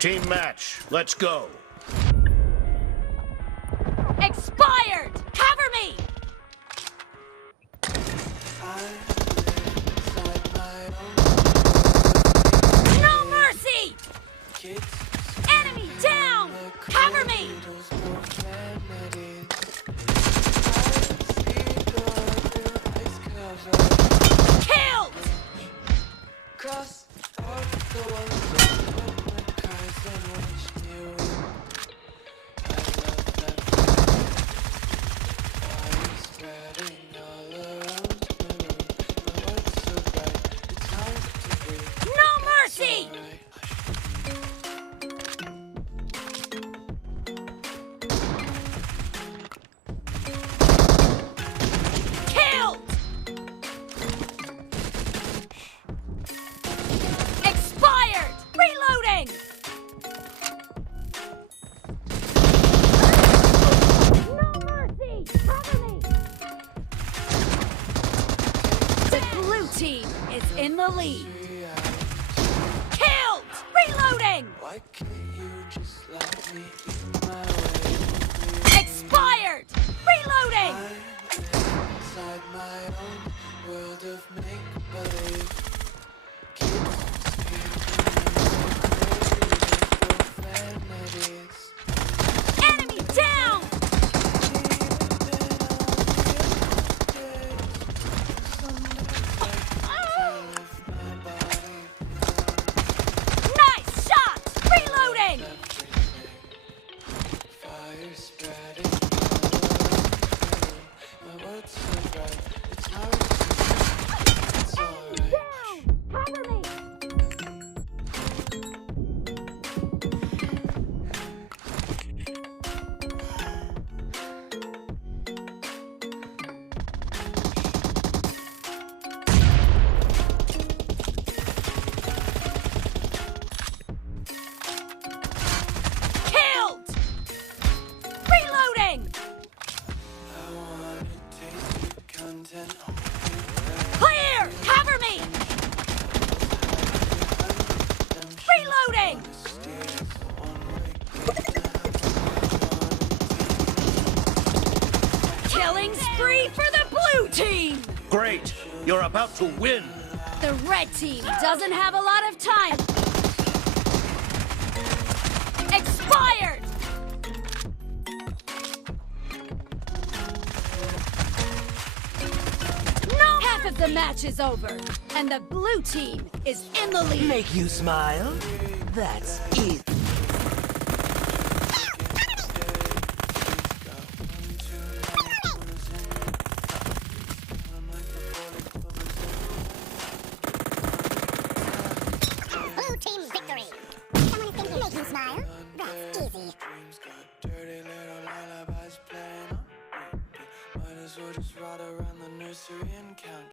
Team match, let's go. Expired! Cover me! No mercy! Enemy down! Cover me! Killed! No mercy! Killed! Expired! Reloading! No mercy! Cover me! The blue team is in the lead. Killed! Reloading! Why can't you just let me be my way? Expired! Reloading! Inside my own world of make-believe. Profanities. Enemy down! Nice shot! Reloading! Fire spreading all over. My world's so bright, it's hard to see. It's alright. Down! Cover me! Killed! Reloading! I wanna taste your content. Clear! Cover me! Reloading! Killing spree for the blue team! Great, you're about to win. The red team doesn't have a lot of time. Expired! No! Half of the match is over, and the blue team is in the lead. Make you smile? That's easy. Blue team victory. Someone think you make you smile? That's easy. Dreams got dirty little lullabies playing on repeat. Might as well just ride around the nursery and count